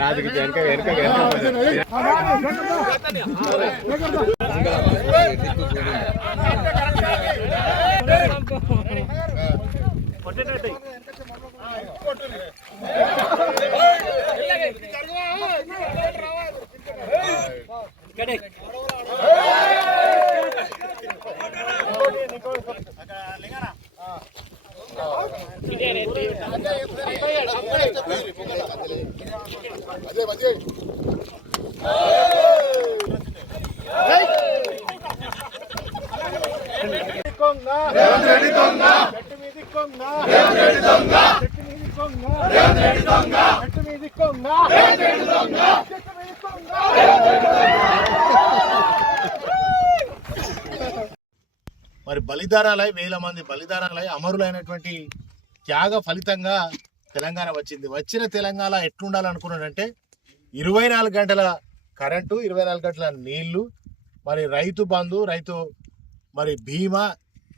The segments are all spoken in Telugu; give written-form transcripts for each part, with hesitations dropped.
రాజుకి వెనక మరి బలిదానాలై వేల మంది బలిదానాలై అమరులైనటువంటి త్యాగ ఫలితంగా తెలంగాణ వచ్చింది. వచ్చిన తెలంగాణ ఎట్లుండాలనుకున్నాడంటే 24 గంటల కరెంటు, 24 గంటల నీళ్లు, మరి రైతు బంధు, రైతు మరి బీమా,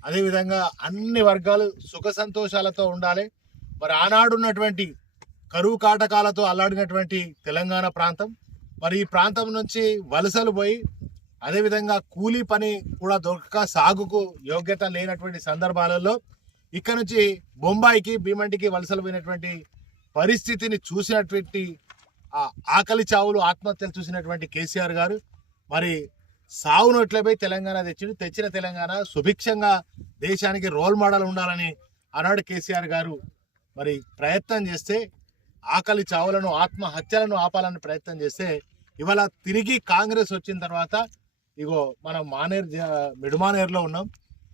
అదేవిధంగా అన్ని వర్గాలు సుఖ సంతోషాలతో ఉండాలి. మరి ఆనాడున్నటువంటి కరువు కాటకాలతో అల్లాడినటువంటి తెలంగాణ ప్రాంతం, మరి ఈ ప్రాంతం నుంచి వలసలు పోయి అదేవిధంగా కూలీ పని కూడా దొరకక సాగుకు యోగ్యత లేనటువంటి సందర్భాలలో ఇక్కడ నుంచి బొంబాయికి భీమండికి వలసలు పోయినటువంటి పరిస్థితిని చూసినటువంటి ఆకలి చావులు ఆత్మహత్యలు చూసినటువంటి కేసీఆర్ గారు మరి సావు నోట్లపై తెలంగాణ తెచ్చిన తెలంగాణ సుభిక్షంగా దేశానికి రోల్ మోడల్ ఉండాలని ఆనాడు కేసీఆర్ గారు మరి ప్రయత్నం చేస్తే, ఆకలి చావులను ఆత్మహత్యలను ఆపాలని ప్రయత్నం చేస్తే, ఇవాళ తిరిగి కాంగ్రెస్ వచ్చిన తర్వాత ఇగో మనం మిడుమానేరులో ఉన్నాం.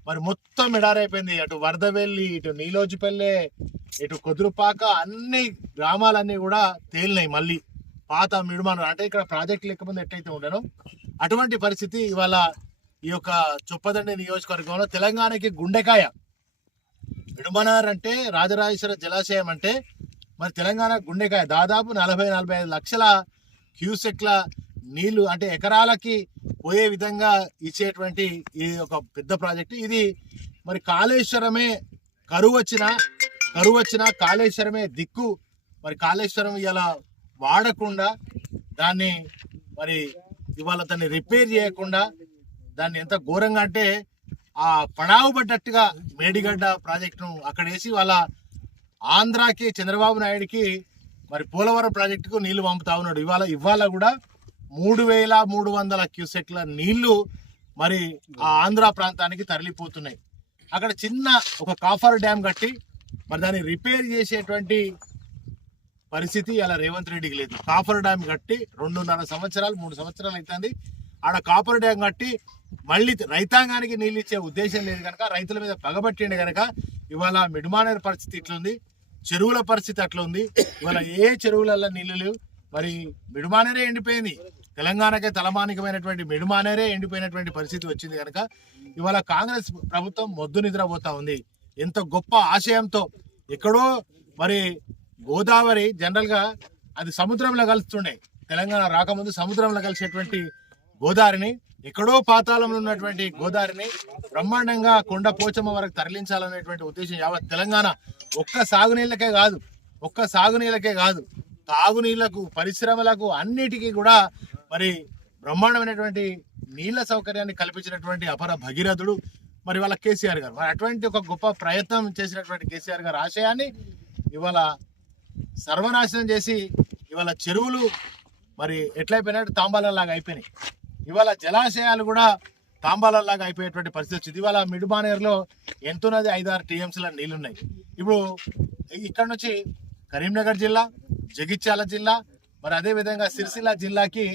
మరి మొత్తం ఎడారైపోయింది. అటు వరదవెల్లి, ఇటు నీలోజిపల్లె, ఇటు కుదురుపాక, అన్ని గ్రామాలన్నీ కూడా తేలినాయి. మళ్ళీ పాత మిడుమానేరు అంటే ఇక్కడ ప్రాజెక్టు లేకపోతే ఎట్లయితే ఉండను అటువంటి పరిస్థితి ఇవాళ ఈ యొక్క చొప్పదండి నియోజకవర్గంలో తెలంగాణకి గుండెకాయ. మిడుమానేరు అంటే రాజరాజేశ్వర జలాశయం అంటే మరి తెలంగాణ గుండెకాయ. దాదాపు 40-45 లక్షల క్యూసెక్ల నీళ్లు అంటే ఎకరాలకి పోయే విధంగా ఇచ్చేటువంటి ఈ ఒక పెద్ద ప్రాజెక్టు. ఇది మరి కాళేశ్వరమే కరువు వచ్చిన కాళేశ్వరమే దిక్కు. మరి కాళేశ్వరం ఇలా వాడకుండా దాన్ని మరి ఇవాళ దాన్ని రిపేర్ చేయకుండా దాన్ని ఎంత ఘోరంగా అంటే ఆ పడావు పడ్డట్టుగా మేడిగడ్డ ప్రాజెక్టును అక్కడ వేసి వాళ్ళ ఆంధ్రాకి చంద్రబాబు నాయుడికి మరి పోలవరం ప్రాజెక్టుకు నీళ్లు పంపుతా ఉన్నాడు. ఇవాళ కూడా 3300 క్యూసెక్ల నీళ్లు మరి ఆ ఆంధ్ర ప్రాంతానికి తరలిపోతున్నాయి. అక్కడ చిన్న ఒక కాఫర్ డ్యామ్ కట్టి మరి దాన్ని రిపేర్ చేసేటువంటి పరిస్థితి అలా రేవంత్ రెడ్డికి లేదు. కాఫర్ డ్యామ్ కట్టి 2.5 సంవత్సరాలు 3 సంవత్సరాలు అవుతుంది. ఆడ కాపర్ డ్యామ్ కట్టి మళ్ళీ రైతాంగానికి నీళ్ళు ఇచ్చే ఉద్దేశం లేదు కనుక, రైతుల మీద పగబట్టిండే కనుక ఇవాళ మిడుమానేరు పరిస్థితి ఇట్లుంది, చెరువుల పరిస్థితి అట్లా ఉంది. ఇవాళ ఏ చెరువులలో నీళ్లు లేవు. మరి మిడుమానేరే ఎండిపోయింది. తెలంగాణకే తలమానికమైనటువంటి మిడుమానేరే ఎండిపోయినటువంటి పరిస్థితి వచ్చింది కనుక ఇవాళ కాంగ్రెస్ ప్రభుత్వం మొద్దు నిద్రపోతా ఉంది. ఎంత గొప్ప ఆశయంతో ఎక్కడో మరి గోదావరి జనరల్గా అది సముద్రంలో కలుస్తుండే, తెలంగాణ రాకముందు సముద్రంలో కలిసేటువంటి గోదావరిని ఎక్కడో పాతాళంలో ఉన్నటువంటి గోదావరిని బ్రహ్మాండంగా కొండ పోచమ్మ వరకు తరలించాలనేటువంటి ఉద్దేశం యావత్ తెలంగాణ ఒక్క సాగునీళ్ళకే కాదు తాగునీళ్లకు, పరిశ్రమలకు, అన్నిటికీ కూడా మరి బ్రహ్మాండమైనటువంటి నీళ్ల సౌకర్యాన్ని కల్పించినటువంటి అపర భగీరథుడు మరి వాళ్ళ కేసీఆర్ గారు. మరి అటువంటి ఒక గొప్ప ప్రయత్నం చేసినటువంటి కేసీఆర్ గారు ఆశయాన్ని ఇవాళ సర్వనాశనం చేసి ఇవాళ చెరువులు మరి ఎట్లయిపోయినట్టు తాంబాలలాగా అయిపోయినాయి. ఇవాళ జలాశయాలు కూడా తాంబాలలాగా అయిపోయేటువంటి పరిస్థితి వచ్చింది. ఇవాళ మిడుమానేరులో ఎంతున్నది 5-6 టీఎంసీల నీళ్లున్నాయి. ఇప్పుడు ఇక్కడ నుంచి కరీంనగర్ జిల్లా, జగిత్యాల జిల్లా, మరి అదేవిధంగా సిరిసిల్ల జిల్లాకి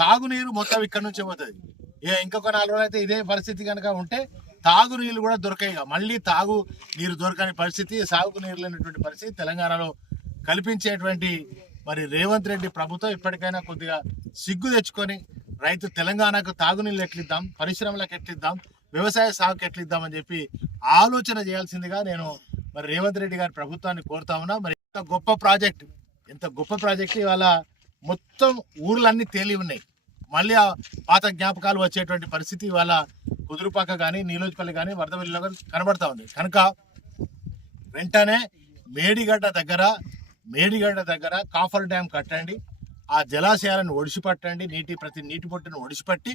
తాగునీరు మొత్తం ఇక్కడ నుంచే పోతుంది. ఇంకొక 4 రోజులు అయితే ఇదే పరిస్థితి కనుక ఉంటే తాగునీళ్ళు కూడా దొరకాయి. మళ్ళీ తాగు నీరు దొరకని పరిస్థితి, సాగుకు నీరు లేనటువంటి పరిస్థితి తెలంగాణలో కల్పించేటువంటి మరి రేవంత్ రెడ్డి ప్రభుత్వం ఇప్పటికైనా కొద్దిగా సిగ్గు తెచ్చుకొని రైతు తెలంగాణకు తాగునీళ్ళు ఎట్లిద్దాం, పరిశ్రమలకు ఎట్లిద్దాం, వ్యవసాయ సాగుకు ఎట్లిద్దామని చెప్పి ఆలోచన చేయాల్సిందిగా నేను మరి రేవంత్ రెడ్డి గారి ప్రభుత్వాన్ని కోరుతా ఉన్నా. మరి ఎంత గొప్ప ప్రాజెక్టు, ఎంత గొప్ప ప్రాజెక్ట్. ఇవాళ మొత్తం ఊర్లన్నీ తేలి ఉన్నాయి. మళ్ళీ ఆ పాత జ్ఞాపకాలు వచ్చేటువంటి పరిస్థితి ఇవాళ కుదురుపాక కానీ నీలోజ్పల్లి కానీ వరదవల్లిలో కానీ కనబడతా ఉంది. కనుక వెంటనే మేడిగడ్డ దగ్గర కాఫర్ డ్యామ్ కట్టండి, ఆ జలాశయాలను ఒడిసిపట్టండి, ప్రతి నీటి బొట్టును ఒడిసిపట్టి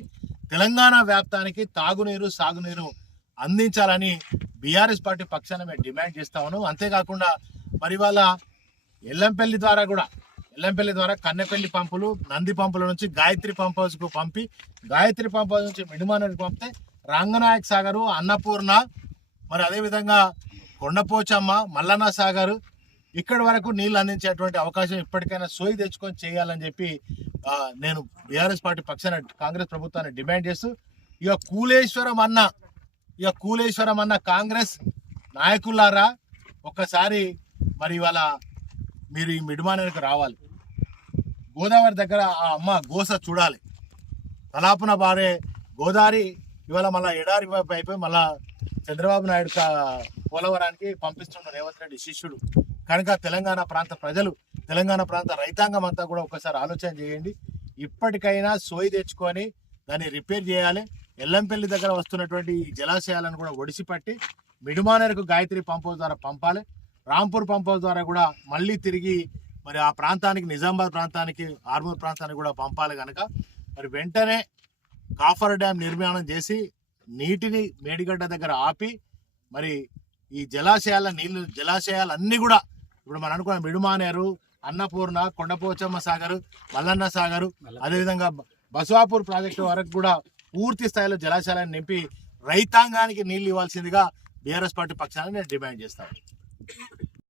తెలంగాణ వ్యాప్తానికి తాగునీరు సాగునీరు అందించాలని బీఆర్ఎస్ పార్టీ పక్షాన మేము డిమాండ్ చేస్తా ఉన్నాం. అంతేకాకుండా మరి వాళ్ళ ఎల్లంపల్లి ద్వారా కన్నెపల్లి పంపులు, నంది పంపుల నుంచి గాయత్రి పంప్ హౌస్కు పంపి, గాయత్రి పంప్ హౌస్ నుంచి మిడిమానూరుకు పంపితే రంగనాయక్ సాగరు, అన్నపూర్ణ, మరి అదేవిధంగా కొండపోచమ్మ, మల్లన్న సాగరు ఇక్కడి వరకు నీళ్లు అందించేటువంటి అవకాశం ఇప్పటికైనా సోయి తెచ్చుకొని చేయాలని చెప్పి నేను బీఆర్ఎస్ పార్టీ పక్షాన కాంగ్రెస్ ప్రభుత్వాన్ని డిమాండ్ చేస్తూ, ఇక కూలేశ్వరం అన్న కాంగ్రెస్ నాయకులారా ఒక్కసారి మరి ఇవాళ మీరు ఈ మిడిమానేరుకు రావాలి. గోదావరి దగ్గర ఆ అమ్మ గోస చూడాలి. తలాపున బారే గోదావరి ఇవాళ మళ్ళీ ఎడారి అయిపోయి మళ్ళా చంద్రబాబు నాయుడు పోలవరానికి పంపిస్తున్న రేవంత్ రెడ్డి శిష్యుడు. కనుక తెలంగాణ ప్రాంత ప్రజలు, తెలంగాణ ప్రాంత రైతాంగం అంతా కూడా ఒకసారి ఆలోచన చేయండి. ఇప్పటికైనా సోయి తెచ్చుకొని దాన్ని రిపేర్ చేయాలి. ఎల్లంపల్లి దగ్గర వస్తున్నటువంటి జలాశయాలను కూడా ఒడిసిపట్టి మిడిమానేరుకు గాయత్రి పంప్ హౌస్ ద్వారా పంపాలి. రాంపూర్ పంప్ హౌస్ ద్వారా కూడా మళ్ళీ తిరిగి మరి ఆ ప్రాంతానికి, నిజామాబాద్ ప్రాంతానికి, ఆర్మూర్ ప్రాంతానికి కూడా పంపాలి. కనుక మరి వెంటనే కాఫర్ డ్యామ్ నిర్మాణం చేసి నీటిని మేడిగడ్డ దగ్గర ఆపి మరి ఈ జలాశయాలన్నీ కూడా ఇప్పుడు మనం అనుకున్న మిడిమానేరు, అన్నపూర్ణ, కొండపోచమ్మ సాగరు, మల్లన్న సాగరు, అదేవిధంగా బసవాపూర్ ప్రాజెక్టు వరకు కూడా పూర్తి స్థాయిలో జలాశయాలను నింపి రైతాంగానికి నీళ్లు ఇవ్వాల్సిందిగా బీఆర్ఎస్ పార్టీ పక్షాన్ని నేను డిమాండ్ చేస్తాను.